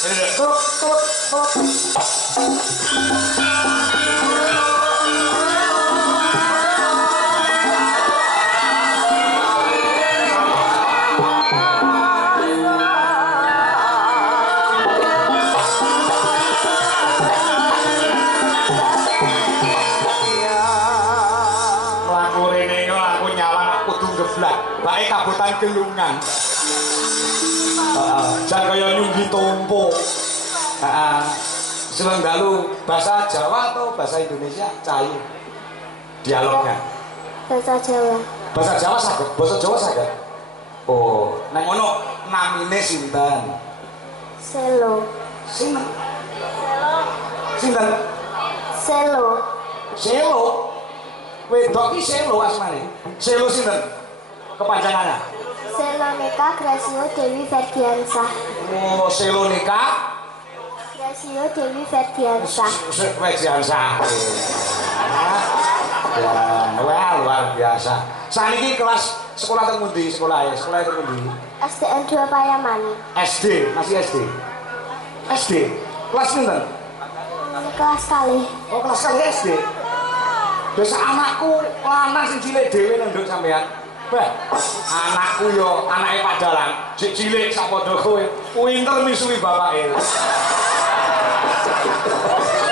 Tuh, tuh, tuh. Baik kabutan Gelungan. Jan kaya nyunggi tompo. Seneng dalu bahasa Jawa atau bahasa Indonesia cair dialognya. Bahasa Jawa. Bahasa Jawa saged, bahasa Jawa saged. Oh, nang ngono namine sinten? Selo. Sinten? Sinten? Selo. Selo. Wedok iki Selo asmane. Selo sinten? Kepanjangannya? Selonika Gracio Dewi Ferdiansah. Oh, Selonika Gracio Dewi Ferdiansah. Ferdiansah. Ya, wah luar biasa. Saniki kelas sekolah teng pundi? Sekolah teng pundi? SDN 2 Payaman. SD, masih SD. SD. Kelas pinten? Kelas kali. Oh, kelas kali SD. Desa anakku lanang sing cilik dhewe nenduk sampean. Bah, anakku yo anake Padalang, sik cilik sak padha kowe. Pinter misui bapake.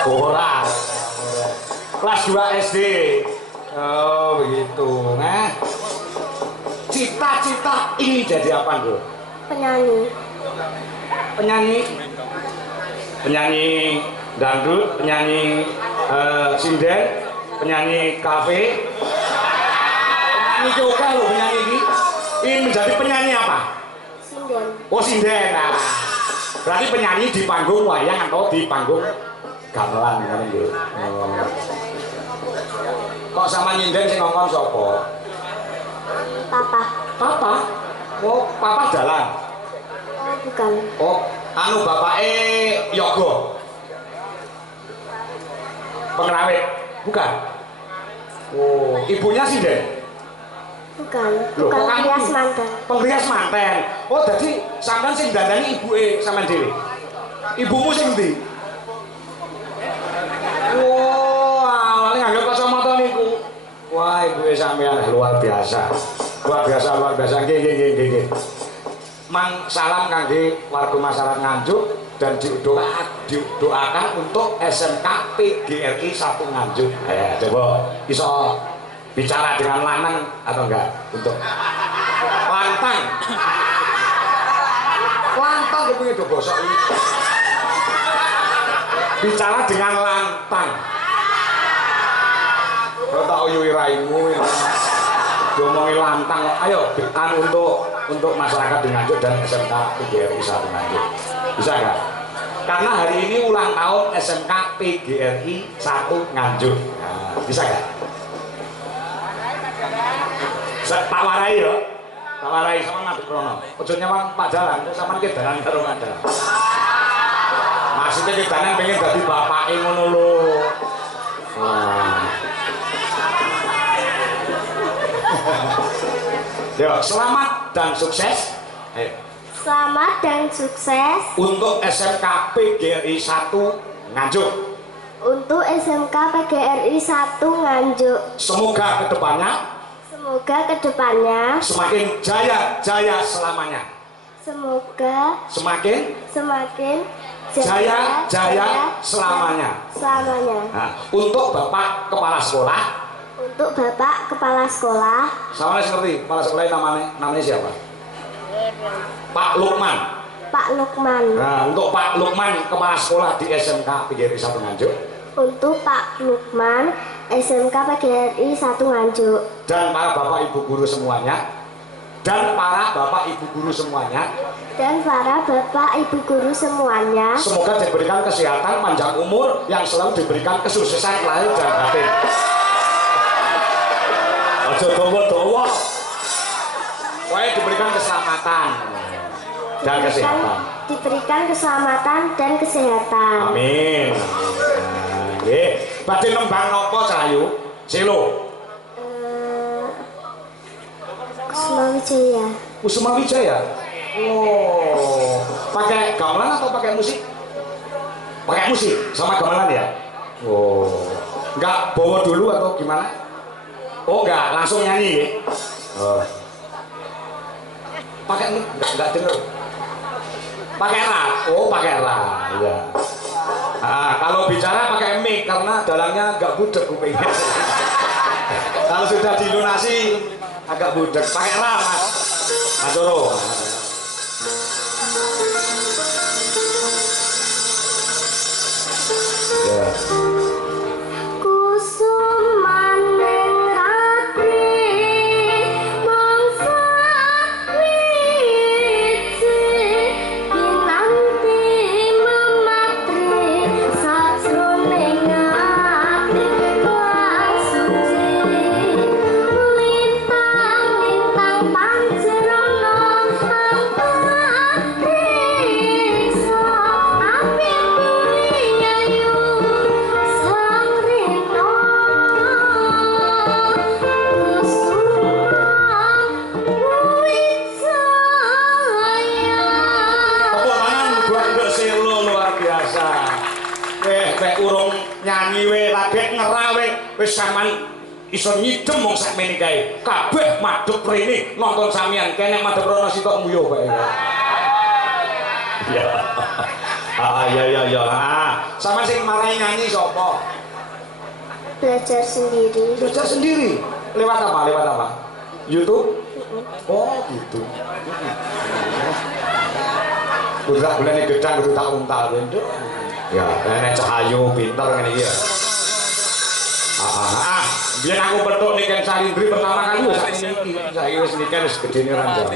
Ora. Kelas 2 SD. Oh, begitu. Nah. Cita-cita ini jadi apa, Bro? Penyanyi. Penyanyi. Penyanyi dangdut, penyanyi sinden, penyanyi kafe. Ini oke loh penyanyi ini. Ini menjadi penyanyi apa? Sinden. Oh sinden. Nah, berarti penyanyi di panggung wayang atau di panggung gamelan kan gitu. Oh. Kok sama nyinden sing ngomong sapa? Papa. Papa? Oh, papa jalan. Oh, bukan. Oh, anu bapake Yogo. Pengrawit. Bukan. Oh, ibunya sinden. Bukan, Loh, bukan kok pengrias manten. Pengrias manten. Oh, jadi sampean sing dandani ibuke sampean dhewe. Ibumu sing ndi? Wah, nganggo kacamata niku. Wah, ibuke sampean luar biasa. Luar biasa, luar biasa. Nggih. Mang salam kangge warga masyarakat Nganjuk dan didoakan untuk SMK PGRI 1 Nganjuk. Coba iso bicara dengan lanang atau enggak untuk lantang kepunya do bosok ini bicara dengan lantang kalau tak uyui raimu diomongin lantang ayo untuk masyarakat di Nganjuk dan SMK PGRI 1 Nganjuk bisa enggak? Karena hari ini ulang tahun SMK PGRI 1 Nganjuk nah, bisa enggak? Tak warai ya, tak warai sama ngaduk krono. Ojo nyawang Padalang, sama kedanan karo Padalang. Maksudnya kedanan pengen dadi bapake ngono lho. Yo, selamat dan sukses. Selamat dan sukses untuk SMK PGRI 1 Nganjuk. Untuk SMK PGRI 1 Nganjuk. Semoga kedepannya semakin jaya selamanya. Semoga semakin jaya selamanya. Nah, untuk Bapak Kepala Sekolah. Sama seperti kepala sekolah namanya siapa? Pak Lukman. Nah, untuk Pak Lukman Kepala Sekolah di SMK PGRI 1 Nganjuk. Untuk Pak Lukman SMK PGRI 1 Nganjuk dan para bapak ibu guru semuanya semoga diberikan kesehatan panjang umur yang selalu diberikan kesuksesan lahir dan batin. Aja dawa-dawa. Pokoknya diberikan keselamatan dan kesehatan. Amin. Nggih, badhe nembang napa Cahayu? Selo. Kusuma Wijaya. Oh, pakai gamelan atau atau pakai musik? Pakai musik sama gamelan ya? Oh, enggak bawa dulu atau gimana? Oh enggak, langsung nyanyi ya? Oh. Pakai enggak denger. Pakai rak. Oh, pakai rak. Iya. Kalau bicara pakai mic karena dalangnya enggak budek kupingnya. Kalau sudah dilunasi agak budek. Pakai rak, Mas. Mas Doro. Ya. Wis sampean iso nyidem wong sakmene kae. Kabeh madhep rene nonton sampean. Kene madhep rono sitok nguyuh bae. Iya. Iya. Sampean sing marai nyanyi sapa? Belajar sendiri. Belajar sendiri. Lewat apa? YouTube? Oh, gitu. Budak-bulane gedang kudu tak untal nduk. Ya, kene Cahayu pinter ngene iki ya. Biar aku betul nih kan Salindri pertama kali wis niki. Saiki wis nikah wis gedene Ranjama.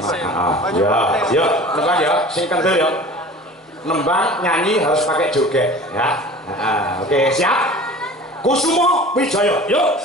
Ya, nembang ya, sing kendel ya. Nembang nyanyi harus pakai joget ya. Oke, siap? Kusumo Wijaya, yuk.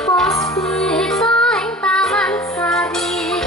Pos pita ing taman sari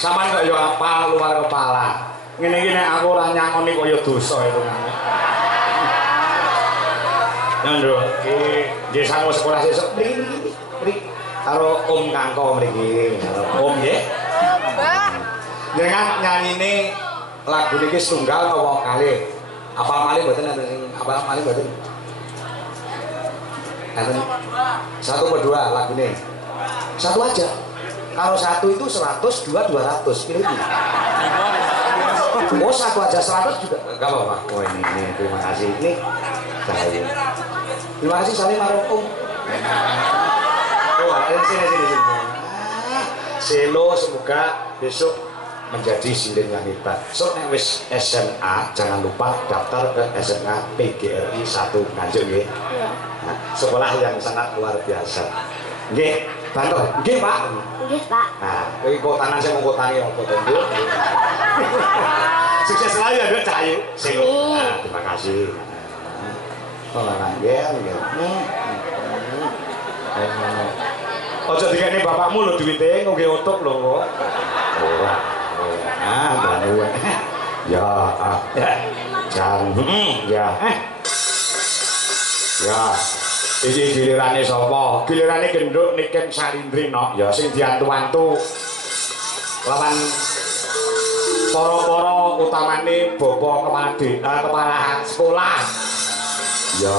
Sampeyan kok yo apal luar kepala. Ngene iki nek aku ora nyangoni kok yo dosa itu kan. Nandro, nggih sangu sekolah sesuk mriki. Karo Om Kangko mriki. Om nggih. Dengan nyanyine lagu niki setunggal apa kalih? Apal malih mboten enten sing apal malih mboten. Enten satu atau dua lagune. Satu aja. Kalau satu itu 100, dua 200. Pilih ini. Oh satu aja 100 juga. Enggak apa-apa. Oh ini terima kasih. Ini saya. Terima kasih saling marung Om. Oh sini. Selo semoga besok menjadi silin yang hebat. So nek wis SMA jangan lupa daftar ke SMA PGRI 1 Nganjuk nggih. Nah, sekolah yang sangat luar biasa. Nggih, bantu. Nggih, Pak. Nggih, Pak. Nah, iki kok tangan sing mung kotangi apa to, Bu? Sukses selalu ya, Dok Cahayu. Nah, terima kasih. Oh, nggih. Ojo dikene bapakmu lho duwite nggo otuk lho. Ora. Baru ya, jangan, ya, iki gilirane sapa? Gilirane genduk Niken Salindri no, ya sing diantu-antu lawan para utamane bapak kepala sekolah. Ya,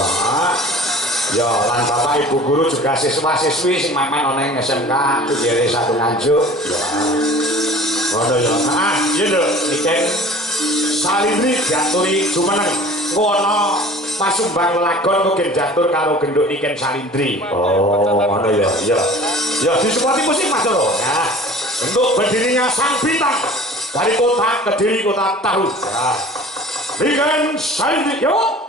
lan bapak ibu guru juga siswa-siswi sing maman ana ing SMK PGRI 1 Nganjuk. Ya. Ngono ya. Iya lho, Niken Salindri diaturi jumeneng. Kono pasumbang lagon kok diatur karo genduk Niken Salindri. Oh, ngono ya. Iya. Ya disepati musik Mas Doro. Ya. Untuk berdirinya sang bintang dari kota Kediri, kota Tahu. Ya. Niken Salindri. Yuk.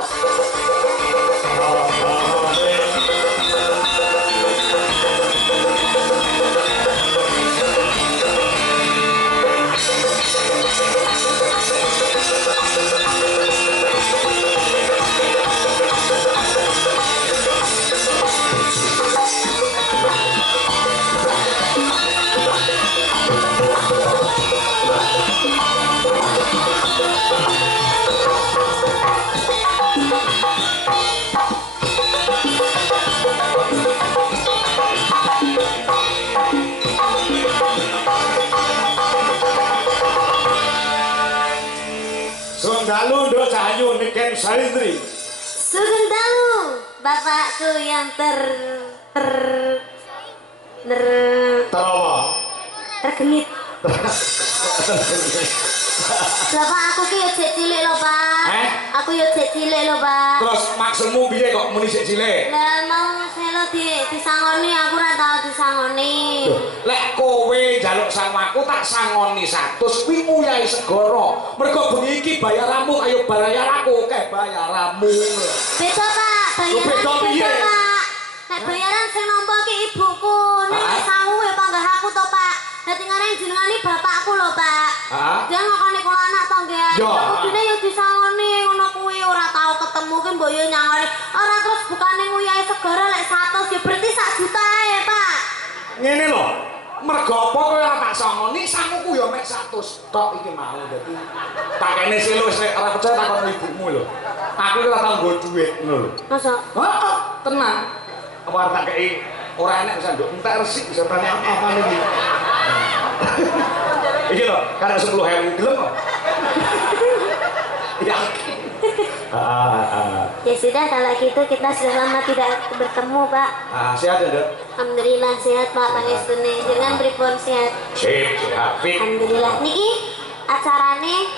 Sugeng Dok Cahayu Niken Salindri. Sugeng dalu bapakku yang tergenit. Lah Pak, aku ki yo jek cilik lho, Pak. Aku yo jek cilik lho, Pak. Terus maksudmu piye kok muni jek cilik? Lah mau selo disangoni, aku ora tau disangoni. Lek kowe njaluk samaku tak sangoni 100 kuwi uyahe segara. Mergo bengi iki bayaranmu ayo bayar aku akeh bayaranmu. Beda, Pak. Bayaran beda, Pak. Nek bayaran sing nampa ki ibuku, nek sangu ya panggah aku to, Pak. Dadi ngareng jenengane bapakku lho, Pak. Dia ngakoni kula anak to nggih. Kudune yo disangoni ngono kuwi ora tau ketemu ki mbok yo nyangoni. Ora terus bukane nguyahi segara lek 100 ya berarti 1 juta ae, Pak. Ngene lho. Mergo apa kowe ora tak sangoni sanguku yo mek 100 tok iki mau dadi tak kene selo wis ora percaya takon ibumu lho. Aku ora tau nggo dhuwit ngono lho. Masa? Heeh, tenang. Apa arep tak kei ora enek bisa nduk entek resik bisa tanya apa iki. Iki lho, karena 10.000 gelem kok. Ya. Ya sudah kalau gitu kita sudah lama tidak bertemu, Pak. Sehat ya, Dok? Alhamdulillah sehat, Pak. Pangestune dengan pripun sehat. Sehat. Alhamdulillah. Niki acarane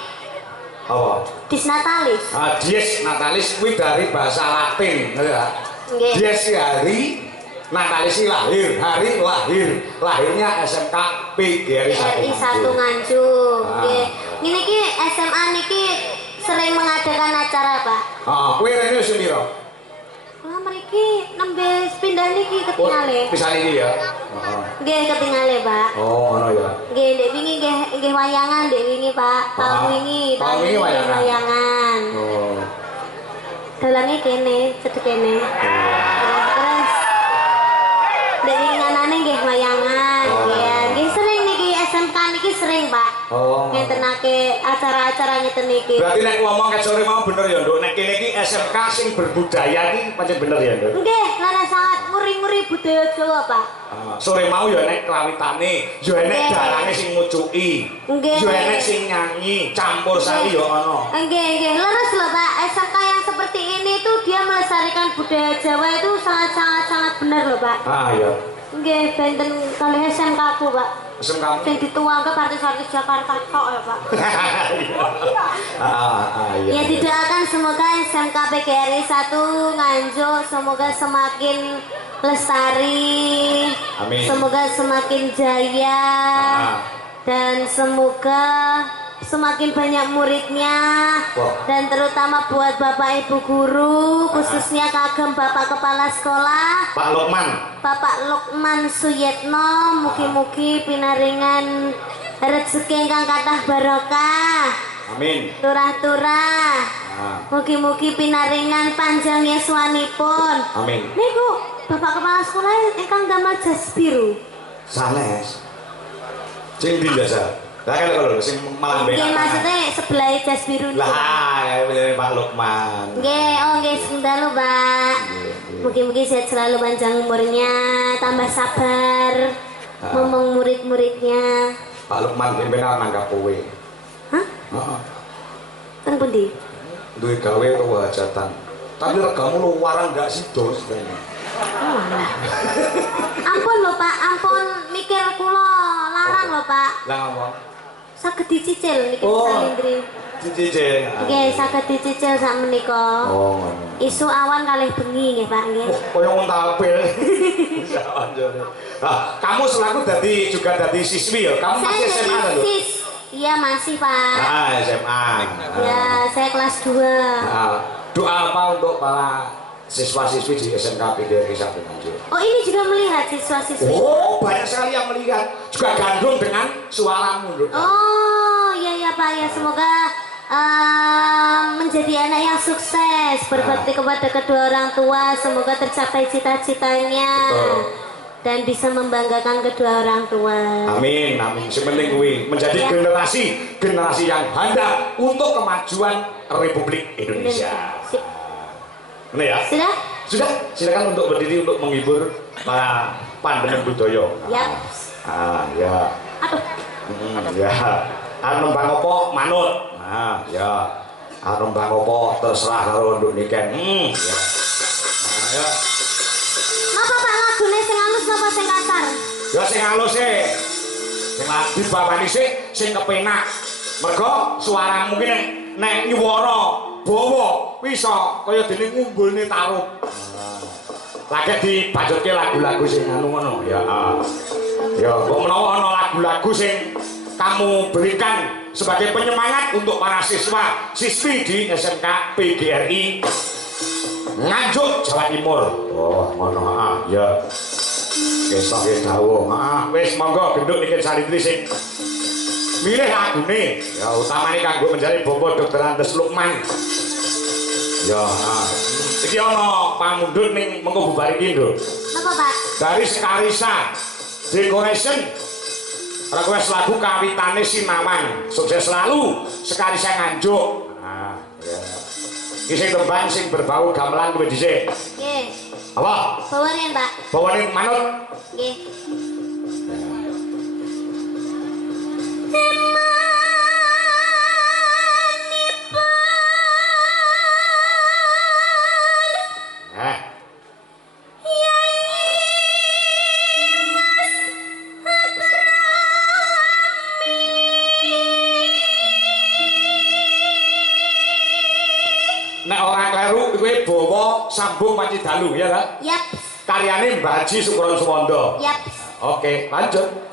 apa? Dies Natalis. Dies Natalis kuwi dari bahasa Latin, ya. Nggih. Dies hari Natalis lahir, hari lahir. Lahirnya SMK PGRI 1 Nganjuk. Nggih. Ngene iki SMA niki sering mengadakan acara, Pak. Kowe rene wis piro? Kula mriki nembe pindah niki ketingale. Pisan iki ya. Nggih ketingale, Pak. Oh, ngono ya. Nggih, ndek wingi nggih wayangan ndek wingi, Pak. Tahun wingi wayangan. Oh. Dalange kene, cedhek kene. Terus ndek wingi nganane nggih wayangan. Nggih, nggih sering niki SMK niki sering, Oh. Ngentenake acara-acara ngeten iki. Berarti nek ngomong ket sore mau bener ya, Nduk. Nek kene iki SMK sing berbudaya iki pancen bener ya, Nduk. Nggih, lan sangat nguri-nguri budaya Jawa, Pak. Sore mau ya nek krawitane, ya enek dalange sing ngucuki. Nggih. Ya enek sing nyanyi, campur sari ya ana. Nggih. Leres lho, Pak. SMK yang seperti ini tuh dia melestarikan budaya Jawa itu sangat benar lho, Pak. Ah, iya. Nggih, benten kali SMK aku, Pak. SMK. Sing dituangke artis-artis Jakarta tok ya, Pak. Iya. Ya tidak akan, semoga SMK PGRI 1 Nganjuk semoga semakin lestari. Amin. Semoga semakin jaya. Dan semoga semakin banyak muridnya. Dan terutama buat Bapak Ibu guru, khususnya kagem Bapak Kepala Sekolah Pak Lukman. Bapak Lukman Suyetno, mugi-mugi pinaringan rezeki ingkang kathah barokah. Amin. Turah-turah. Mugi-mugi pinaringan panjang yuswanipun. Amin. Niku Bapak Kepala Sekolah ingkang damel jas biru. Sanes. Sing ndi jasa? Lah kan kalau sing malambe. Nggih, maksudnya sebelah jas biru niku. Lah, ya Pak Lukman. Nggih, sedalu, Pak. Mugi-mugi sehat selalu, panjang umurnya, tambah sabar, ngomong murid-muridnya. Pak Lukman benar nanggap kowe. Hah? Heeh. Teng pundi? Duwe gawe utawa hajatan. Tapi regamu lu warang gak sido sebenarnya. Oh, alah. Ampun lho, Pak, ampun mikir kula larang lho, Pak. Lah ngomong. Saged dicicil niki Oh. Salindri. Dicicil. Nggih, saged dicicil sak menika. Oh, ngono. Isu awan kalih bengi nggih, Pak, nggih. Koyo ngontapil. Kamu selaku juga dadi siswi ya? Kamu masih SMA kan, lho? Iya, masih, Pak. SMA. Ya, saya kelas 2. Doa apa untuk para siswa-siswi di SMK PGRI 1 Nganjuk? Oh, ini juga melihat siswa-siswi. Oh, banyak sekali yang melihat. Juga gandrung dengan suaramu, lho. Oh, iya Pak, ya semoga menjadi anak yang sukses, berbakti kepada kedua orang tua, semoga tercapai cita-citanya. Dan bisa membanggakan kedua orang tua. Amin, amin. Sepenting kuwi menjadi generasi yang handal untuk kemajuan Republik Indonesia. Sip. Ini ya. Sudah. Silakan untuk berdiri untuk menghibur para pandemen budaya. Yap. Ya. Aduh. Ya. Arep nembang apa manut. Ya. Arep nembang apa terserah karo nduk niken. Ya. Ya. Napa Pak lagune sing halus napa sing kasar? Ya sing halus e. Sing dibawani sik sing kepenak. Mergo suaramu ki nek nyuwara bawa bisa kaya dene ngumbulne tarup. Lagi dibajutke lagu-lagu sing anu ngono ya. Ya kok menawa ana lagu-lagu sing kamu berikan sebagai penyemangat untuk para siswa siswi di SMK PGRI Nganjuk Jawa Timur. Oh, ngono ya. Kesake dawuh. Wis monggo genduk niki Salindri sing milih lagune. Ya utamane kanggo menjadi Bapak Dr. Andes Lukman. Ya, iki ana pamundhut ning mengko bubar iki, Nduk. Napa, Pak? Dari Sekarisa Decoration. Request lagu kawitane Sinamang. Sukses selalu Sekarisa Nganjuk. Ya. Iki sing tembang sing berbau gamelan kuwi dhisik. Nggih. Apa? Bawanin, Pak. Bawanin manut. Nggih. Nek ora kleru kowe bawa sambung panci dalu ya ta? Yap. Karyane Mbah Haji Sukron Suwondo. Yap. Oke, lanjut.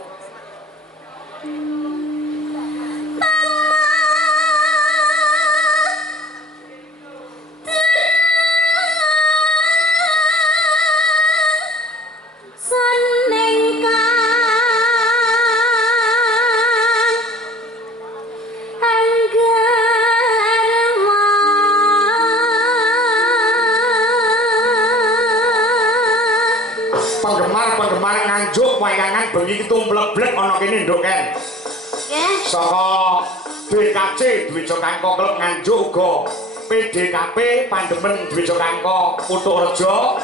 Penggemar Nganjuk wayangan bengi itu mleblek ana kene nduk kan. Nggih. saka DKC Dwija Kangko Klub Nganjuk uga PDKP Pandemen Dwija Kangko Putuk Rejo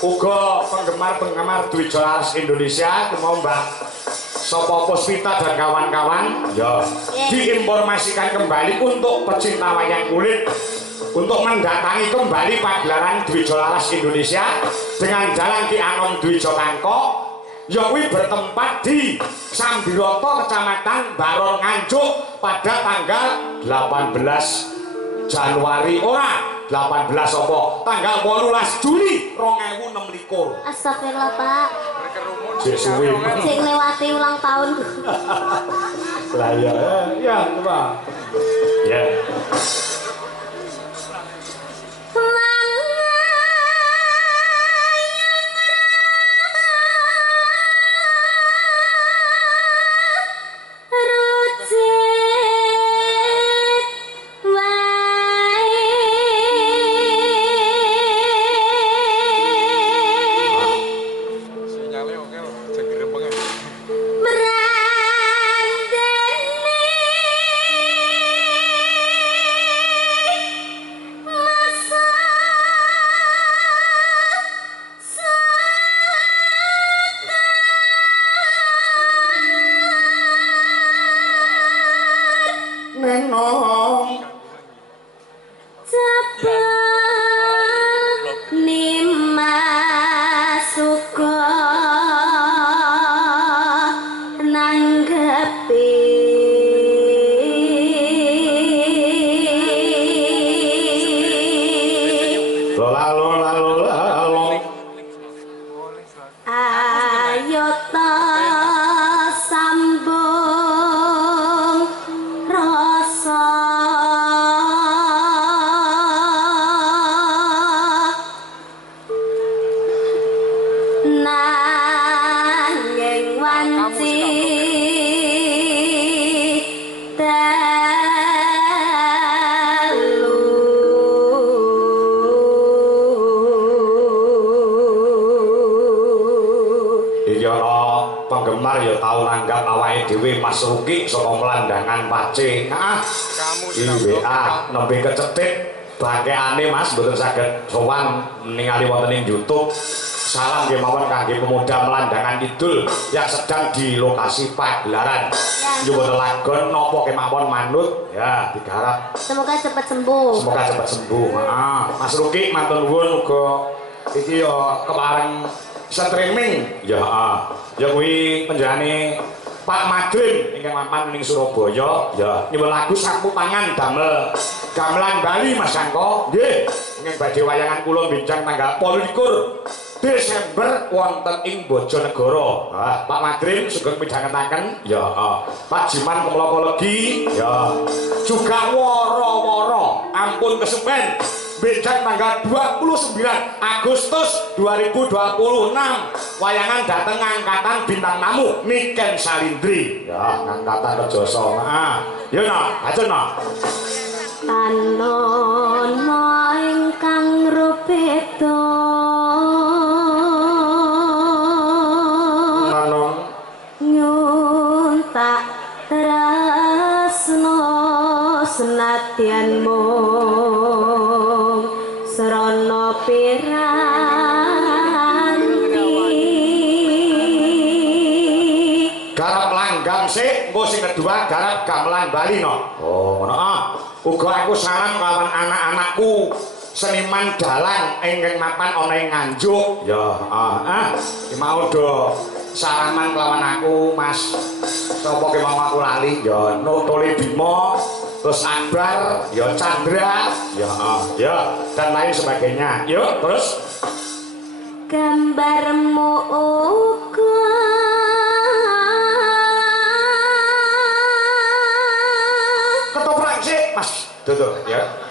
uga penggemar-penggemar Dwija Laras Indonesia mau Mbak Sopo Puspita dan kawan-kawan ya diinformasikan kembali untuk pecinta wayang kulit untuk mendatangi kembali pagelaran Dwija Laras Indonesia dengan Jalan Ki Anom Dwija Kangko yang bertempat di Sambiroto Kecamatan Baron Nganjuk pada tanggal 18 Januari 18 apa tanggal 18 Juli 2026. Astagfirullah Pak. Cek suwi. Cek lewati ulang tahun. Lah ya Pak. Ya. Mas Ruki saka Melandangan Pacing. IWA nembe kecetit bangkeane Mas mboten saged sowan ningali wonten ing YouTube. Salam nggih mawon kangge pemuda Melandangan Kidul yang sedang di lokasi pagelaran. Nyuwun lagon napa kemawon manut ya digarap. Semoga cepat sembuh. Semoga cepat sembuh. Mas Ruki matur nuwun uga iki ya kepareng streaming ya. Ya kuwi penjane Pak Madrim ingkang mapan ning Surabaya ya nyuwun lagu sapu tangan damel gamelan Bali Mas Sangko nggih ingkang badhe wayangan kula bincang tanggal 28 Desember wonten ing Bojonegoro. Pak Madrim sugeng midhangetaken ya Pak Jiman kula legi ya juga woro-woro ampun kesupen bincang tanggal 29 Agustus 2026 wayangan dateng angkatan bintang tamu Niken Salindri ya angkatan Rejoso ya aja Anono ingkang rupeda nyun tak tresno senadyan mung srana piranti garap langgam sik engko sing kedua garap gamelan Bali no. Oh ngono uga aku salam kawan anak-anakku seniman dalang ingkang mapan ana ing Nganjuk ya iki mau do salaman kelawan aku Mas sapa ki mau aku lali ya Notole Bimo terus Akbar ya Chandra ya dan lain sebagainya yuk terus gambarmu uga ketoprak sih Mas tuh ya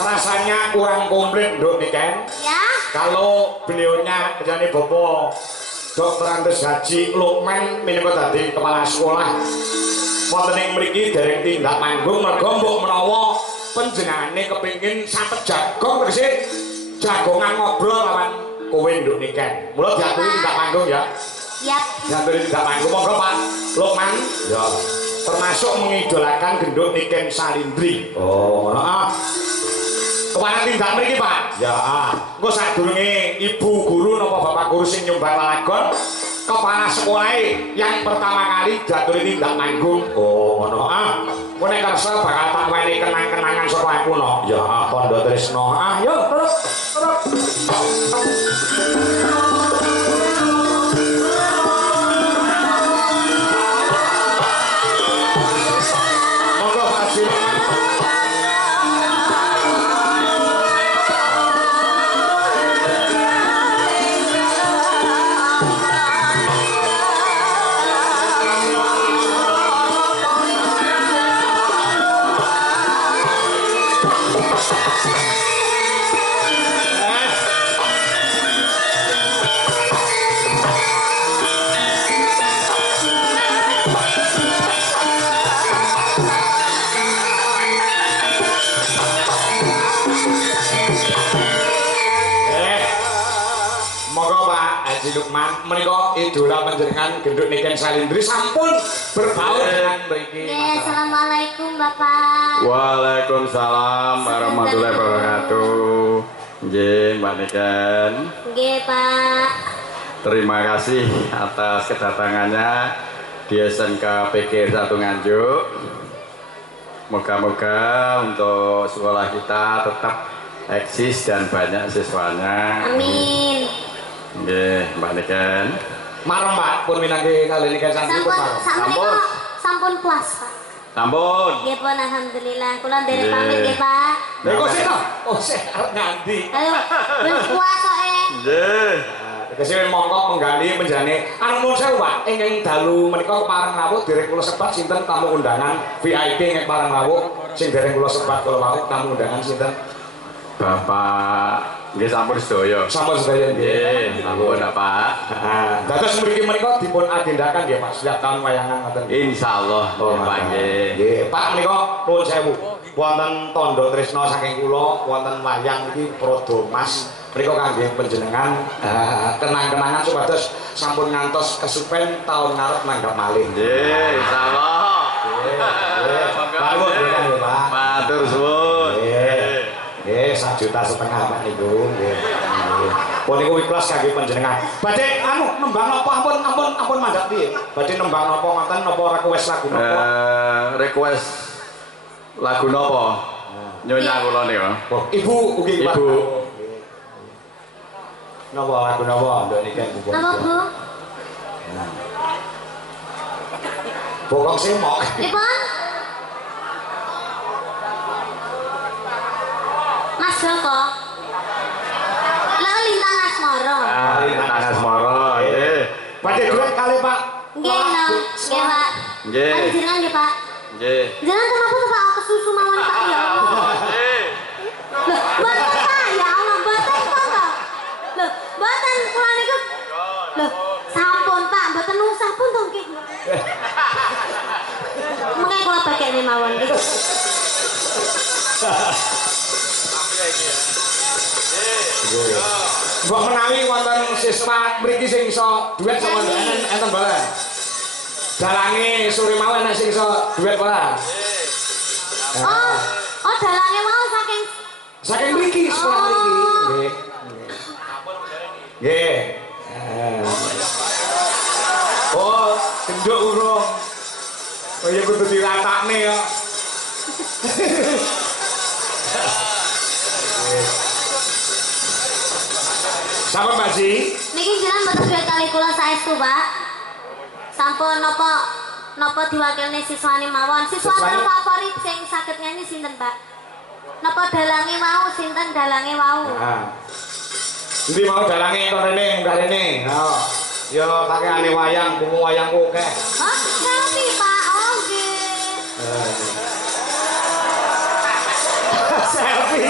Rasanya kurang komplit, Nduk Niken. Ya. Kalau beliaunya jadi Bapak Dr. Andes Haji Lukman minangka dadi kepala sekolah wonten ing mriki dereng tindak manggung merga mbok menawa panjenengane kepengin sapet jagong tegese jagongan ngobrol lawan kowe Nduk Niken. Mula diaturi tindak manggung ya. Yap. Diaturi tindak manggung monggo Pak Lukman. Ya. Termasuk mengidolakan Genduk Niken Salindri. Oh, heeh. Kepanan tindak mriki, Pak? Ya. Engko sadurunge ibu guru napa bapak guru sing nyumbang lalagon kepala sekolah yang pertama kali jatuh tindak manggung. Oh ngono ah. Kowe nek kersa bakal tak wenehi kenang-kenangan sekolah kuno. Ya Tondo Trisno. Ah yo terus. Monggo kasih. Lukman menika idola panjenengan genduk niken Salindri sampun berbaur dengan mriki. Nggih, assalamualaikum Bapak. Waalaikumsalam warahmatullahi wabarakatuh. Nggih, Mbak Niken. Nggih, Pak. Terima kasih atas kedatangannya di SMK PG 1 Nganjuk. Moga-moga untuk sekolah kita tetap eksis dan banyak siswanya. Amin. Nggih, Mbak Niken. Marem Pak, pun minangke kali niken santri pun marem. Sampun, sampun puas, Pak. Sampun. Nggih pun alhamdulillah. Kula nderek pamit nggih, Pak. Lha kok sik to? Oh, sik arep nganti. Ayo, wis puas kok Nggih. Kesih mongko menggali menjane anu nuwun sewu Pak, ing dalu menika kepareng rawuh dereng kula sebat sinten tamu undangan VIP ing pareng rawuh sing dereng kula sebat kula wau tamu undangan sinten? Bapak nggih sampun sedaya. Sampun sedaya Nggih, sampun Pak. Dados mriki menika dipun agendakan nggih Pak setiap tahun wayangan ngoten. Insyaallah Pak nggih. Nggih, Pak menika nuwun sewu. Wonten Tondo Trisno saking kula, wonten wayang iki Prada Mas. Menika kangge panjenengan kenang-kenangan supados sampun ngantos kesupen tahun ngarep nanggap malih. Nggih, insyaallah. Nggih. Pak. Matur suwun. Nggih, 1,5 juta Pak niku. Nggih. Pun niku ikhlas kangge panjenengan. Badhe anu nembang napa ampun mandhap piye? Badhe nembang napa ngoten napa request lagu napa? Request lagu napa? Nyonya kula niku. Oh, Ibu ugi Pak. Ibu. Napa lagu napa nduk niki Bu? Napa, Bu? Bokong semok. Ipun? Mas Joko. Lah lintang asmara. Lintang asmara, nggih. Badhe dhuwit kali Pak. Nggih, no. Nggih, Pak. Nggih. Panjenengan nggih, Pak. Nggih. Jenengan kenapa tuh Pak kesusu mawon Pak ya Allah. Nggih. Loh, mboten Pak, ya Allah, mboten kok to. Loh, mboten kula niku. Loh, sampun Pak, mboten usah pun to nggih. Mengke kula bakene mawon iki. Mbok menawi wonten siswa mriki sing iso duet sama enten boten. Dalange sore mawon nek sing iso duet ora? Oh, dalange mau Saking mriki sekolah mriki. Nggih. Nggih. Oh, genduk urung. Oh ya kudu diratakne ya. Sampun Pak Ji? niki jenengan mboten duwe kali kula saestu, Pak. Sampun napa diwakilne siswane mawon. Siswa favorit sing saged nyanyi sinten, Pak? Napa dalange wau sinten dalange wau? Nah. Endi mau dalange kok rene munggah rene. Nah. Ya pakaiane wayang, bungu wayangku akeh. Hah? Selfie, Pak. Oh, nggih. Selfie.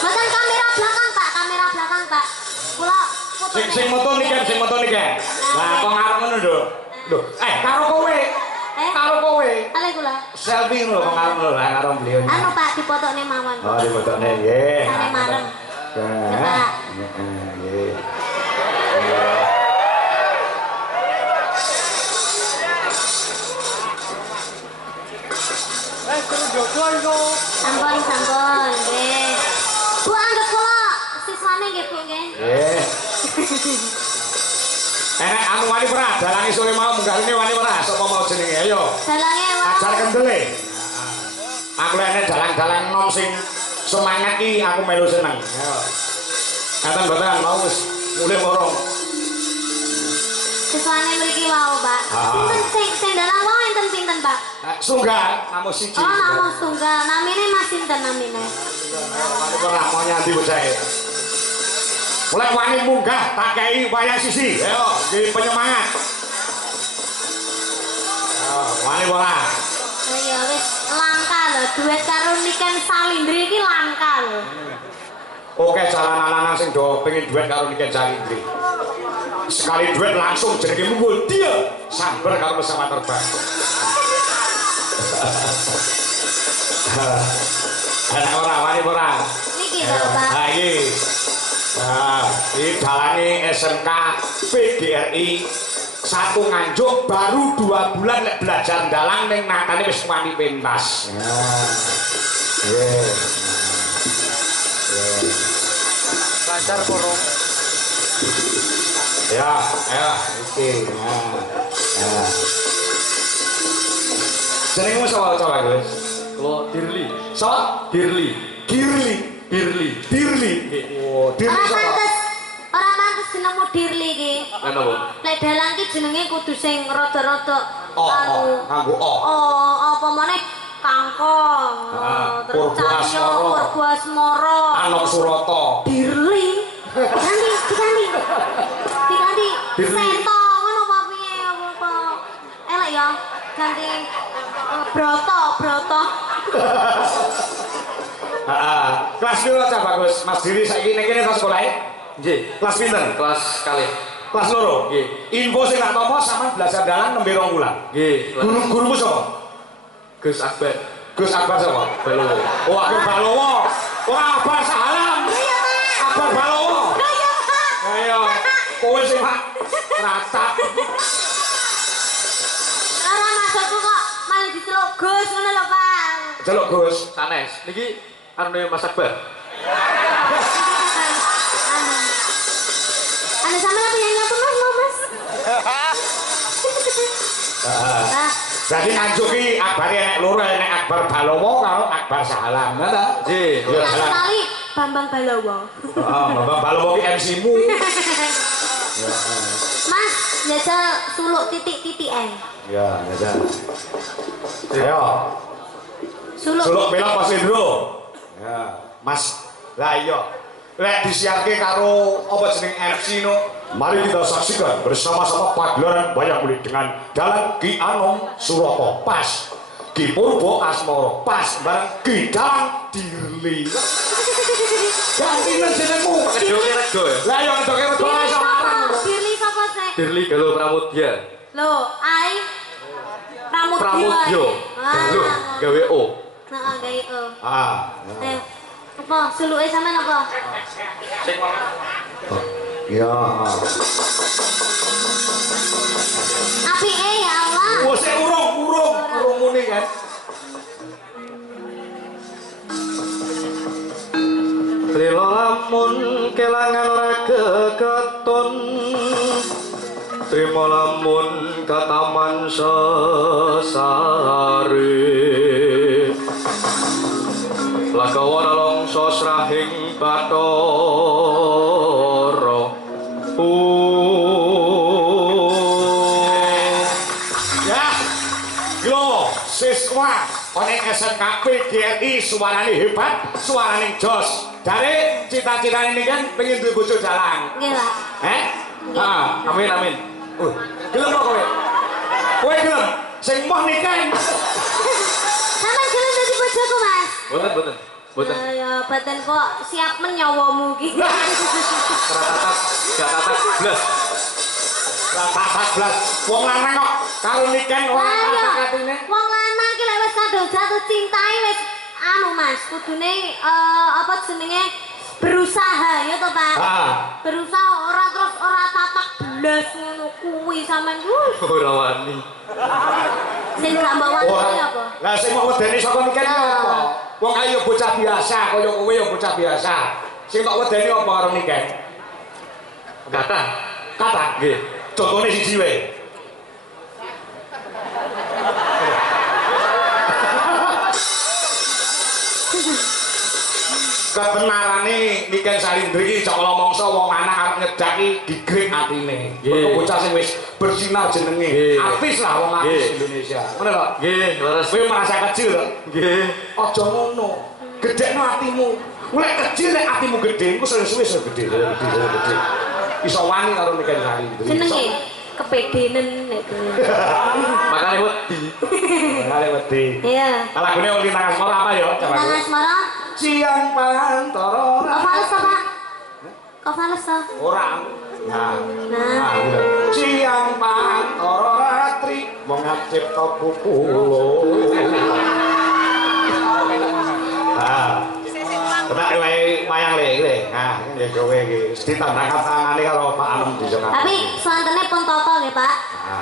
Mboten kamera belakang, Pak. Kamera belakang, Pak. Kula foto. Sing moto niki. Lah kok ngarep ngono lho. Lho, karo kowe. Karo kowe. Ale kula. Selfie lho kok ngarep lho lah karo beliau. Anu, Pak, dipotokne mawon. Oh, dipotokne nggih. Sane marem. Ya, Pak. Nggih. Sampun, nggih. Bu anggap kula siswane nggih, Bu nggih. Nggih. Enek anu wani ora dalange sore mau munggarine wani ora sapa mau jenenge ayo. Dalange wae. Ajar kendele. Aku lek enek dalang-dalang nom sing semangat iki aku melu seneng. Ayo. Katen boten mau wis mulih morong. Siswane mriki wau, Pak. Sinten sing dalang wau enten pinten, Pak? Sunggal namu siji. Oh, namu tunggal. Namine Mas sinten namine? Wani ora mau nyanti bocahe. Mulai wani munggah tak kei wayang sisi. Ayo, jadi penyemangat. Wani ora. Ya wis langka lho duet karo Niken Salindri iki langka lho. Oke jalanan lanang sing do pengen duet karo Niken Salindri. Sekali duet langsung jenenge munggul dia sambar karo pesawat terbang. Ana ora wani ora. Niki lho, Pak. Ha iki. Nah, ini dalange SMK PGRI satu Nganjuk baru 2 bulan lek belajar dalang ning natane wis wani pentas. Lancar korong. Ya, iki. Nah. Jenengmu sapa coba, Gus? Kalau Dirli. Sapa? Dirli. Dirli. Oh, Dirli sapa? Ora pantes jenengmu Dirli iki. Kenapa? Lek dalang ki jenenge kudu sing rada-rada Kanggo Oh, apa meneh kangkong. Terus Cahyo, Purbo Asmara. Anok Surata. Dirli. Diganti. Sento ngono apa piye apa? Elek ya. Ganti Broto. Kelas piro Cak Bagus? Mas Diri saiki ning kene ta sekolahe? Nggih. Kelas pinten? Kelas kalih. Kelas loro. Nggih. Info sing tak tampa sampean belajar dalang nembe 2 wulan. Nggih. Gurumu sapa? Gus Akbar. Gus Akbar sapa? Balowo. Oh, Akbar Balowo. Ora Akbar Salam. Iya, Pak. Akbar Balowo. Iya, Pak. Ayo, kowe sing Pak rata. Ora maksudku kok malah diceluk Gus ngono lho, Pak. Celuk Gus. Sanes. Niki anu Mas Akbar. Anu sama apa yang nyatu Mas, Mas? Jadi Nganjuk ki akbare enek loro, enek Akbar Balowo karo Akbar Salam. Ngono ta? Nggih. Tak kenali Bambang Balowo. Bapak Balowo ki MC-mu. Mas, njajal suluk titik-titiken. Ya, ya. Ayo. Suluk pelok Mas Indro. Ya, Mas. Lah iya. Lek disiarke karo apa jeneng MC no. Mari kita saksikan bersama-sama pagelaran wayang kulit dengan dalang Ki Anom Surata pas, Ki Purbo Asmara pas, bareng Ki Dalang Dirli. Gantian jenengmu. Kedoke rego ya. Lah yo kedoke rego iso marang. Dirli sapa sih? Dirli Galuh Pramudya. Loh, ai Pramudya. Galuh gawe O. Heeh, gawe O. Ayo. Apa suluke sampean apa? Ya. Apike ya Allah. Wah, sik urung muni kan. Lila lamun kelangan ora keketon. Trimo lamun kataman sesare. Lagawara longso srahing Bathara. Ya. Yo, siswa oning SMK PGRI suarane hebat, suarane jos. Dari cita-citane ini kan pengen duwe bojo dalang. Nggih, Pak. Amin amin. Gelem kok kowe? Kowe gelem? Sing moh nikah. Sampeyan gelem dadi bojoku, Mas? Boten. Ya, badan kok siap menyawamu ki. Ratatak, gak tatak blas. Tatak blas. Wong lanang kok karo nikah ora tatak-atine. Wong lanang ki lek wis kadung jatuh cintai wis anu Mas, kudune apa jenenge berusaha ya to, Pak. Berusaha ora tatak blas ngono kuwi sampean. Ora wani. Sing gak mbok wani apa? Lah sing mau wedeni saka nikah iki apa? Wong ayo bocah biasa, kaya kowe ya bocah biasa. Sing tak wedeni apa karo nikah? Kata. Kata. Nggih. Contohnya siji wae. Kebenarane Niken Salindri iki cok mongso wong lanang arep nyedaki digrek atine. Kok bocah sing wis bersinar jenenge. Artis lah wong artis Indonesia. Ngono lho. Nggih, leres. Kowe merasa kecil lho. Nggih. Aja ngono. Gedhekno atimu. Mulai kecil nek atimu gedhe, engko suwe-suwe gede. Iso wani karo Niken Salindri. Jenenge kepedenen nek. Makane wedi. Makane wedi. Iya. Lagune wong Lintang Asmara apa ya? Coba. Lintang Asmara. Siang pantoro. Kok fales to, Pak? Kok fales to? Ora. Nah. Nah. Gitu. Siang pantoro ratri mongap cipta pupulo. Ah. Tepak wae wayang le. Nah, nggih kowe iki ditandangkan tangane karo Pak Anom bisa. Tapi swantene pun toto nggih, Pak.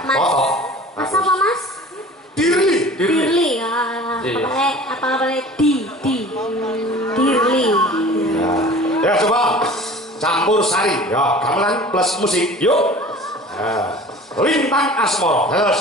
Mas. Toto. Mas apa, Mas? Dirli. Apa Dirli. Ya coba campur sari. Ya, gamelan plus musik. Yuk. Lintang Asmara. Terus.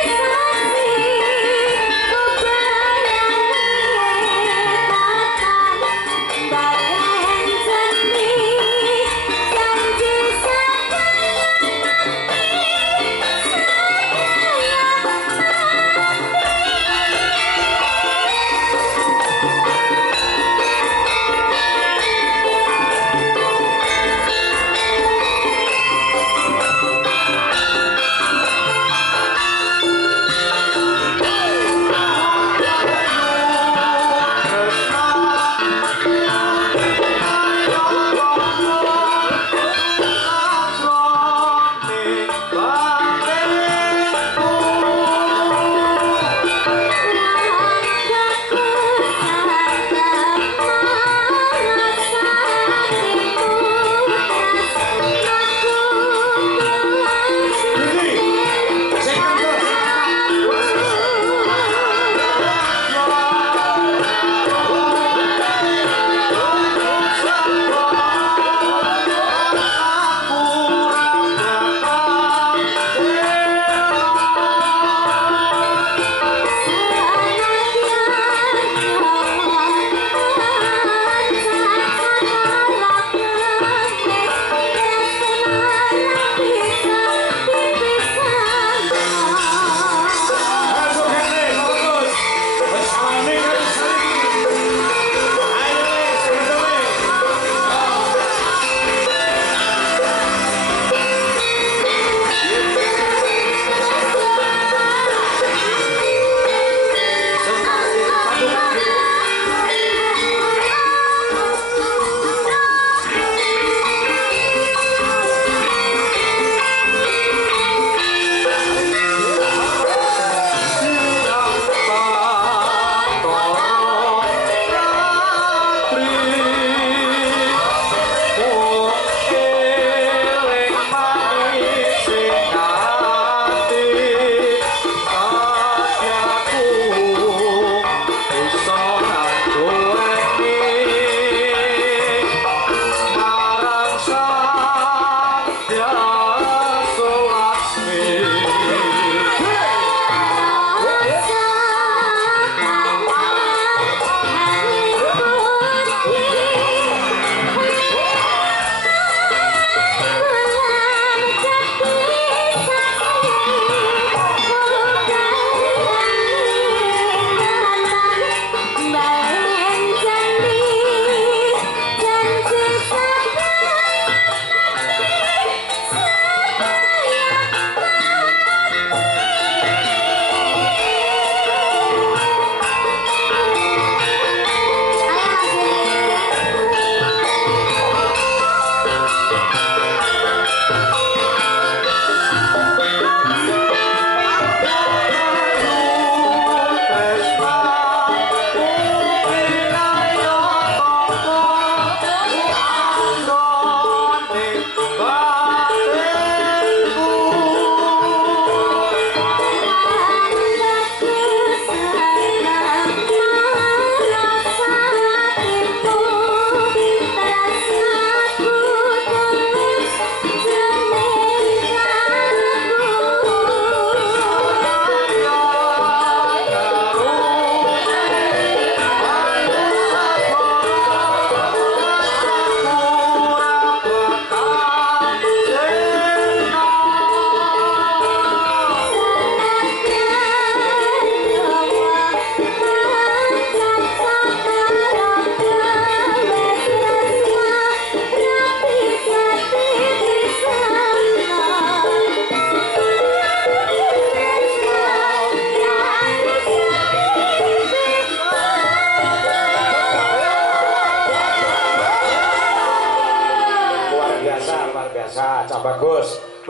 Jadi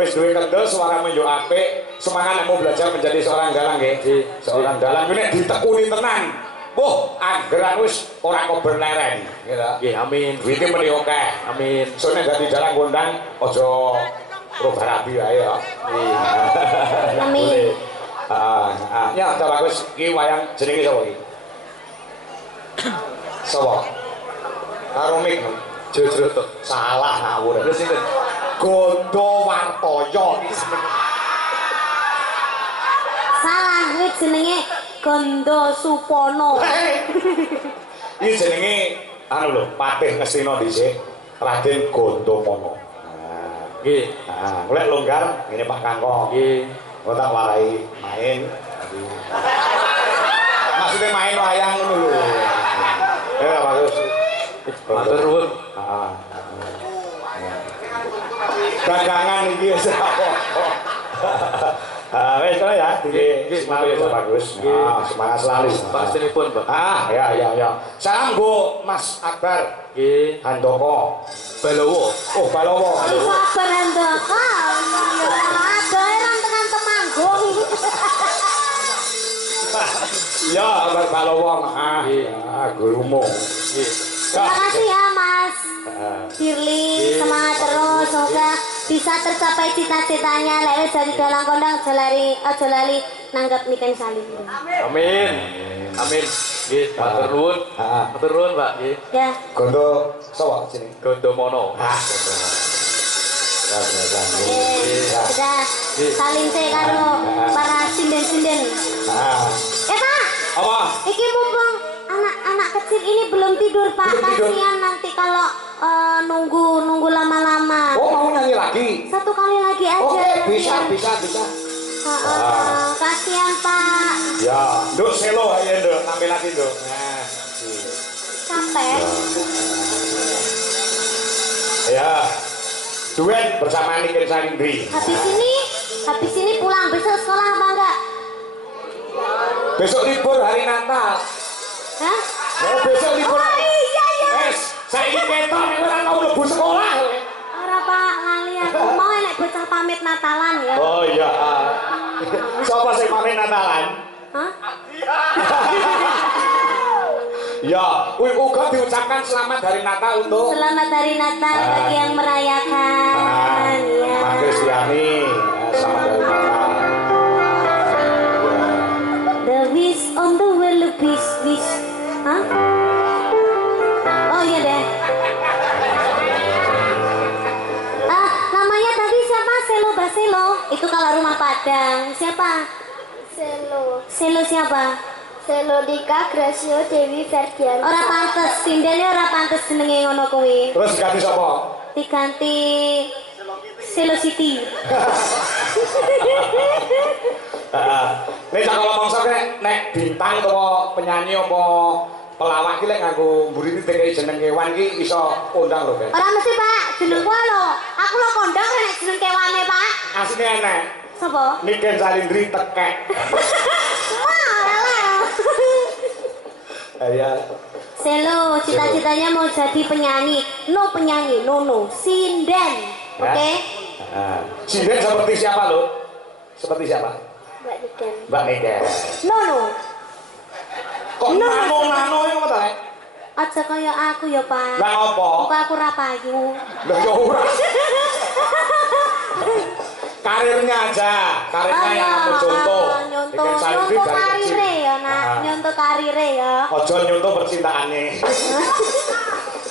wis duwe kendel suara menjuk apik, semangat mau belajar menjadi seorang dalang nggih. Seorang dalang kuwi nek ditekuni tenan. Wah, anggeran wis ora kober leren, gitu. Nggih, amin. Duite meni akeh. Amin. Soale dadi dalang kondang aja roba rabi wae ya. Amin. Ya, ta bagus iki wayang jenenge sapa iki? Sapa? Karo mik. Jojo to. Salah ngawur. Terus sinten? Gondo Wartoyo iki seneng. Salah kuwi jenenge Gondo Supono. Iki jenenge anu lho, Patih Ngastina dhisik, Raden Gondomono. Nggih. Golek longgar ngene Pak Kangkong. Nggih. Kok tak warai main. Maksudnya main wayang ngono lho. Ya bagus. Matur nuwun. Dagangan iki wis apa. Wis to ya, iki semangat bagus. Semangat selalu. Pak sinipun, Pak. Ya. Salam go Mas Akbar. Nggih. Handoko. Balowo. Oh, Balowo. Sabar Handoko. Adoe ra tekan Temanggung. Ya, Akbar Balowo. Gurumu. Nggih. Terima kasih ya Mas Firly, semangat terus, semoga bisa tercapai cita-citanya. Lek wis jadi dalang kondang aja lali nanggap niken salim. Amin. Amin. Nggih, matur nuwun. Matur nuwun, Pak. Nggih. Ya. Gondo sapa jeneng? Gondomono. Sudah saling teh karo para sinden-sinden. Pak. Apa? Iki mumpung anak-anak kecil ini belum tidur Pak, kasihan nanti kalau nunggu lama-lama. Oh, mau nyanyi lagi? Satu kali lagi aja. Oke, bisa. Kasihan Pak. Ya, nduk selo aja nduk, tampil lagi nduk. Capek. Ya. Duet bersama Niken Salindri. Habis ini pulang besok sekolah apa enggak? Besok libur hari Natal. Hah? Besok libur. Oh iya. Saiki ketok nek ora tau mlebu sekolah. Ora Pak, lali aku mau enek bocah pamit Natalan ya. Oh iya. Siapa sing pamit Natalan? Hah? Ya, kuwi uga diucapkan selamat hari Natal untuk Selamat hari Natal bagi yang merayakan ya. Mas Kristiani, selamat hari Natal. The wish on the well wish. Hah? Oh iya deh. Namanya tadi siapa? Selo Baselo. Itu kalau rumah Padang. Siapa? Selo siapa? Selodika Gracio Dewi Ferdian. Ora pantes, sindene ora pantes jenenge ngono kuwi. Terus ganti sapa? Diganti Selo Siti. Nek kalau mangsa nek bintang utawa penyanyi apa pelawak ki lek nganggo mburi DKI jeneng kewan ki iso kondang lho, Pak. Ora mesti, Pak. Jeneng kuwi lho. Aku lho kondang nek jeneng kewane, Pak. Asline enek. Sapa? Niken Salindri tekek. Ya. Selo, cita-citanya mau jadi penyanyi. No, sinden. Oke? Sinden seperti siapa lo? Seperti siapa? Mbak Niken. No. Kok nano itu kata? Aja kaya aku ya, Pak. Lah apa? Muka aku ra payu. Lah ya ora. Karirnya aja, karirnya yang aku contoh. Nyontoh karire ya, Nak. Nyontoh karire ya. Ojo nyontoh percintaannya.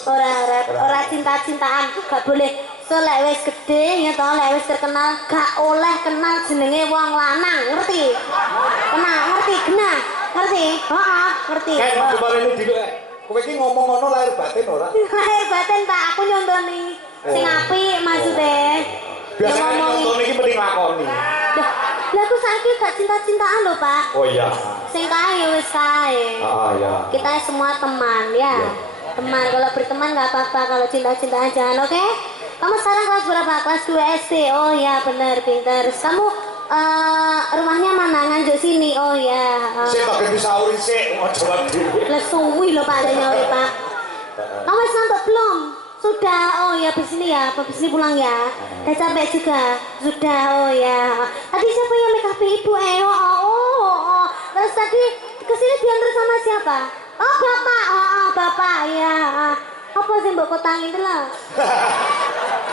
Ora cinta-cintaan, gak boleh. So lek wis gedhe ya to, lek wis terkenal gak oleh kenal jenenge wong lanang, ngerti? Ngerti, genah. Ngerti? Heeh, ngerti. Kayak kemarin ini dulu kowe iki ngomong ngono lahir batin ora? Lahir batin Pak, aku nyontoni sing apik maksude. Biasanya nyontoni iki penting lakoni. Lah aku saiki gak cinta-cintaan lho, Pak. Oh iya. Sing kae ya wis kae. Iya. Kita semua teman ya. Teman, kalau berteman nggak apa-apa, kalau cinta-cintaan jangan, oke? Kamu sekarang kelas berapa? Kelas 2 SD. Oh ya, benar, pintar. Kamu rumahnya mana? Nganjuk sini. Oh ya. Saya tak bisa uri sih, mau coba dulu. Lah suwi lho Pak, ada nyawi Pak. Kamu wis nonton belum? Sudah, oh ya habis ini ya, habis ini pulang ya. Udah capek juga, sudah, oh ya. Tadi siapa yang make up ibu? Oh. Terus tadi kesini diantar sama siapa? Oh bapak, bapak ya. Apa sih mbak kotangin itu lah?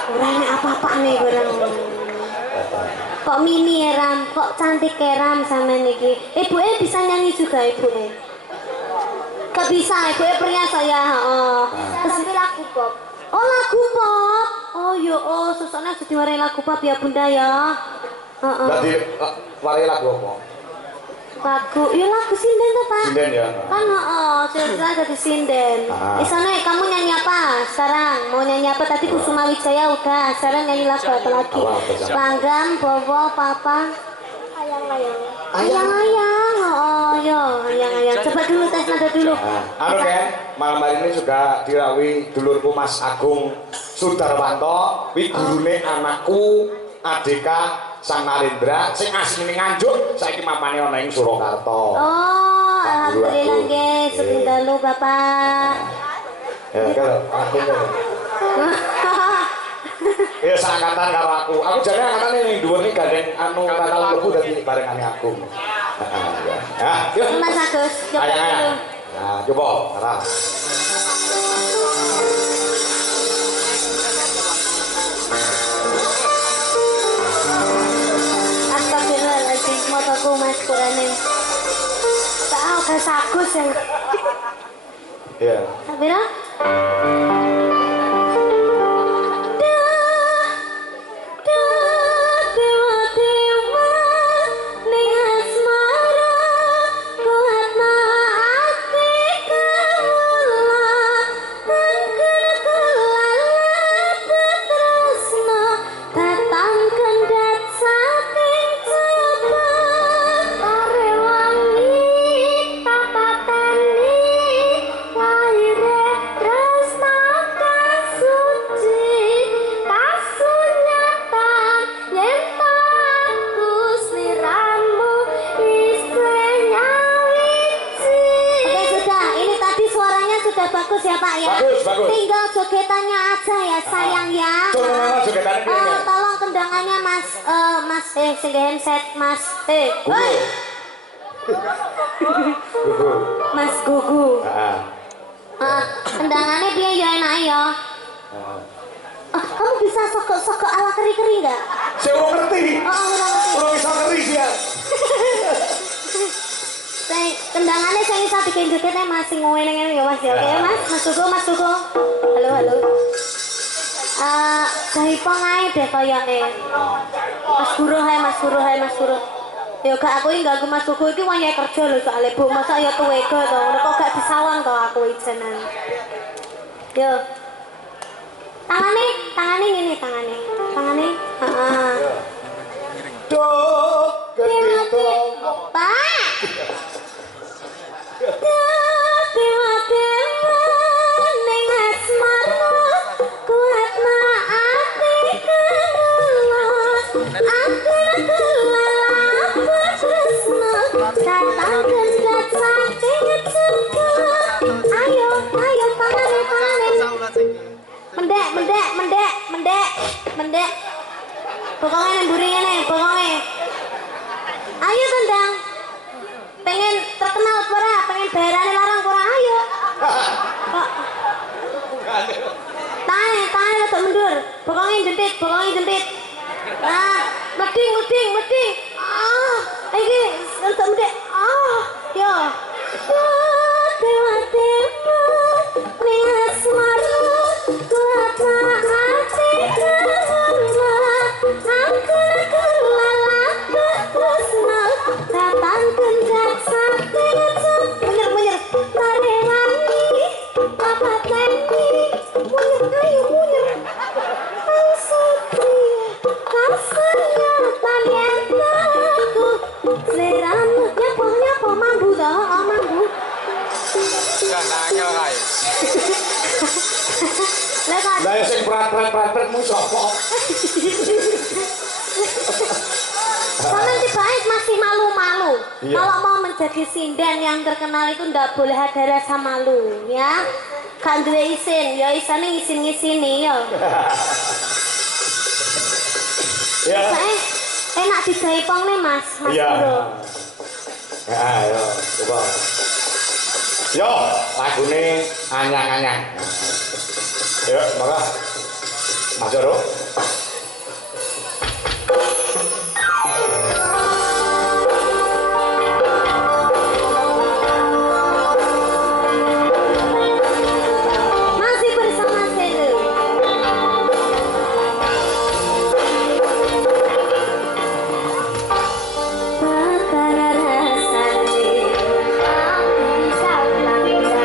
Kurangnya apa-apa nih kurang. Kok mini ya Ram, kok cantik ya Ram sama niki. Ibunya bisa nyanyi juga ibunya. Gak bisa, ibunya pernyasa ya. Tapi lagu pop. Oh lagu pop. Oh yo sosoknya sudah diwarai lagu pop ya bunda ya. Berarti warai lagu apa? Lagu, ya lagu sinden tuh pak. Sinden ya. Kan cerita jadi sinden. Isane kamu nyanyi apa? Sekarang mau nyanyi apa? Tadi Kusuma Wijaya udah. Sekarang nyanyi lagu apa lagi? Langgam, Bobo, Papa. Ayang-ayang. Ayang-ayang. Yo, ayang-ayang. Coba dulu tes nada dulu. Anu kan, malam hari ini juga dirawi dulurku Mas Agung Sudarwanto, wi gurune anakku Adeka Sang Narendra sing asline Nganjuk saiki mampane ana ing Surakarta. Oh, alhamdulillah nggih, sugeng dalu Bapak. Ya kalau aku ya seangkatan karo aku. Aku jane angkatane ning dhuwur iki gandeng anu kakak lebu dadi barengane aku. Ya. Yuk. Mas Agus, coba dulu. Nah, coba, arah. Astagfirullahaladzim, motoku mas kurane. Tak Mas Agus yang. Iya. Sabira? Bagus ya Pak ya. Bagus. Tinggal jogetannya aja ya sayang ya. Jogetannya piye? Tolong kendangannya Mas sing handset Mas. Woi. Mas Gugu. Kendangannya piye ya enak ya. Kamu bisa sokok ala keri-keri enggak? Saya mau ngerti. Ngerti. Udah bisa keri sih ya. Tendangannya saya bisa bikin jogetnya masih ngomongin ya Mas ya. Oke ya Mas Gugu. Halo. Jahipong ae deh kayaknya. Mas Guru. Ya gak aku ini gak Mas Gugu ini wanya kerja loh soalnya bu. Masa ya tuwega toh. Kok gak disawang toh aku ijenan. Yo. Tangannya ini tangannya. Duh, gitu. Pak. Mendek. Pokoknya buringnya nih, pokoknya. Ayo tendang. Pengen terkenal pura, pengen bayarannya larang pura, ayo. Kok? Tahan untuk mundur. Pokoknya jentit. Nah, meding. Ini untuk medek. Yo. Dewa ning asmara kuat ati kemana aku kelala tresna datang kendak sakti munyer tarewangi apa tani munyer pasutri kasanya tanyata aku seleramu nyapo mambu dah mambu Lah sing prat-prat-pratmu sapa? Sampai baik masih malu-malu. Iya. Kalau mau menjadi sinden yang terkenal itu ndak boleh ada rasa malu, ya. Gak duwe isin, ya isane ngisin-ngisini ya. Ya. Enak digawe pongne Mas. Mas Iya. Bro. Ya, ayo, coba. Yo, lagune anyang-anyang. Yo, maka Mas Joro. Masih bersama Selu. Bakar rasane aku bisa langgar.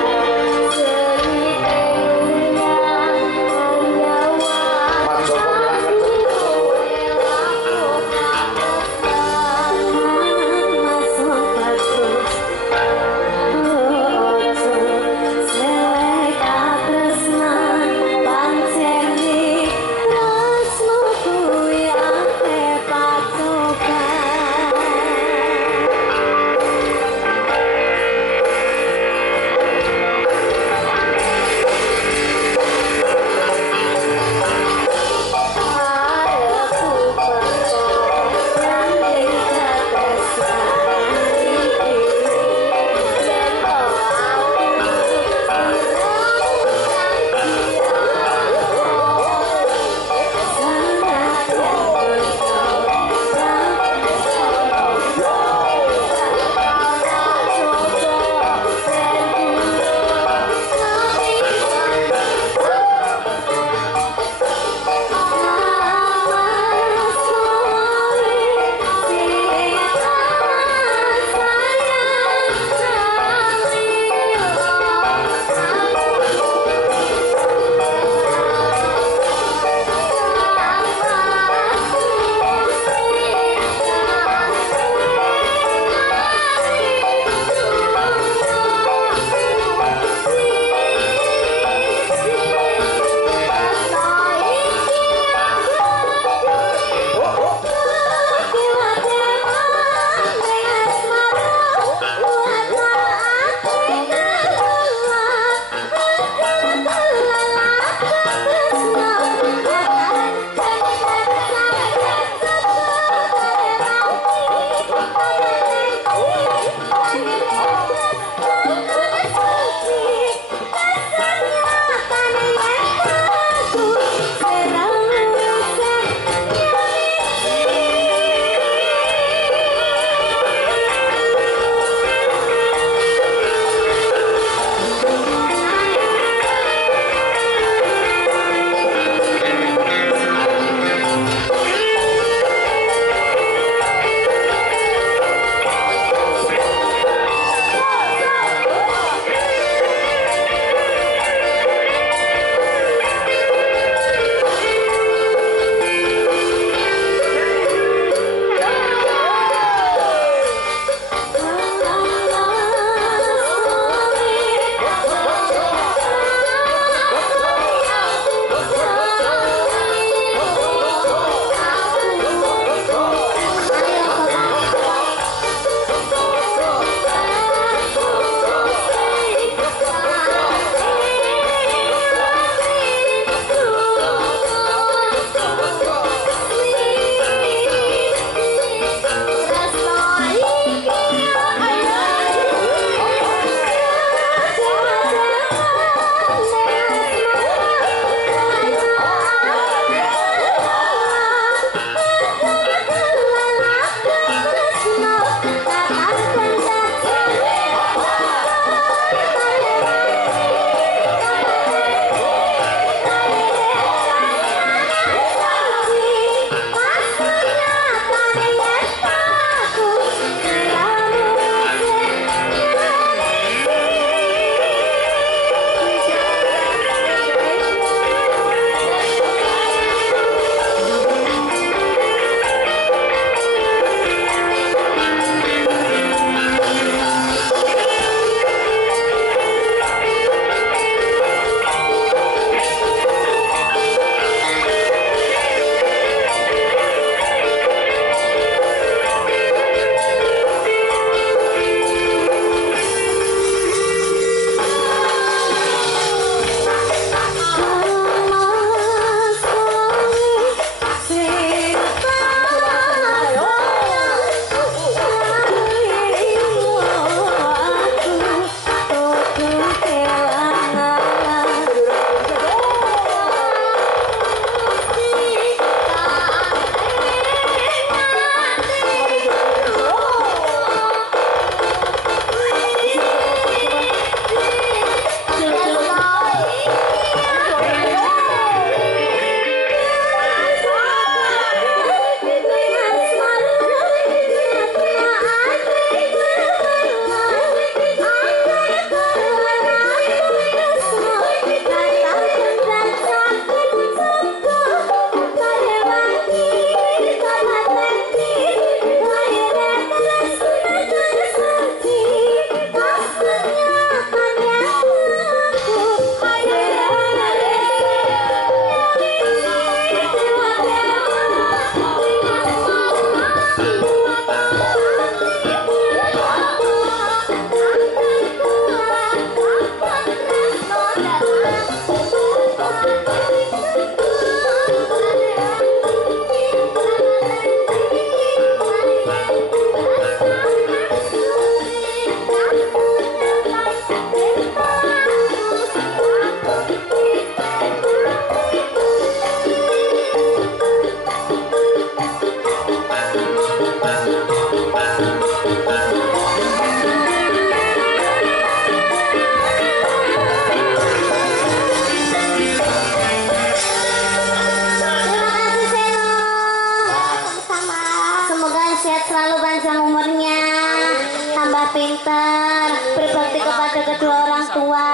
pintar, berbakti kepada kedua orang tua.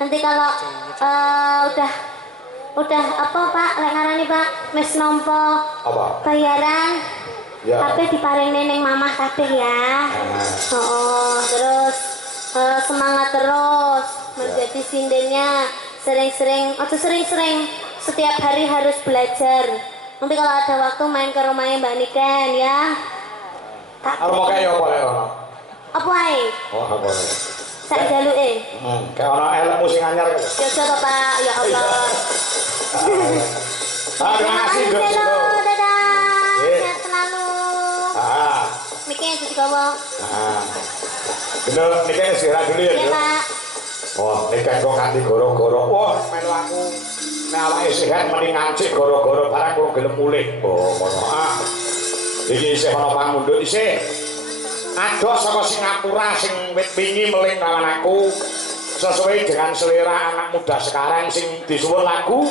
Nanti kalau udah apa Pak, lek ngarani Pak, wis nampa bayaran, kabeh diparingi ning mamah kabeh ya. Terus semangat terus menjadi sindennya, sering-sering, atau sering-sering setiap hari harus belajar. Nanti kalau ada waktu main ke rumahnya Mbak Niken ya. Arep kaya apa lek ono? Apa ae? Oh, apa? Sak jaluke. Kayak ono ilmu sing anyar kok. Ya coba Pak, ya Allah. Terima kasih Dok. Dadah. Sehat selalu. Mikir jadi kamu. Bener, nikah istirahat dulu ya, Iya Dok. Pak. Oh, nikah kok nganti goro-goro. Wah, melu aku. Nek awake sehat mending ngancik goro-goro barang kok gelem mulih. Oh, ngono. Iki isih ana pangundhut isih. Adoh saka Singapura sing wit wingi meling lawan aku. Sesuai dengan selera anak muda sekarang sing disuwun lagu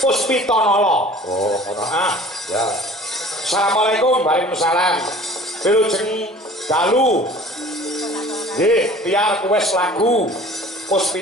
Puspita Nala. Oh, ngono. Ya. Assalamualaikum, waalaikumsalam. Wilujeng dalu. Nggih, tiar kuwes lagu Puspita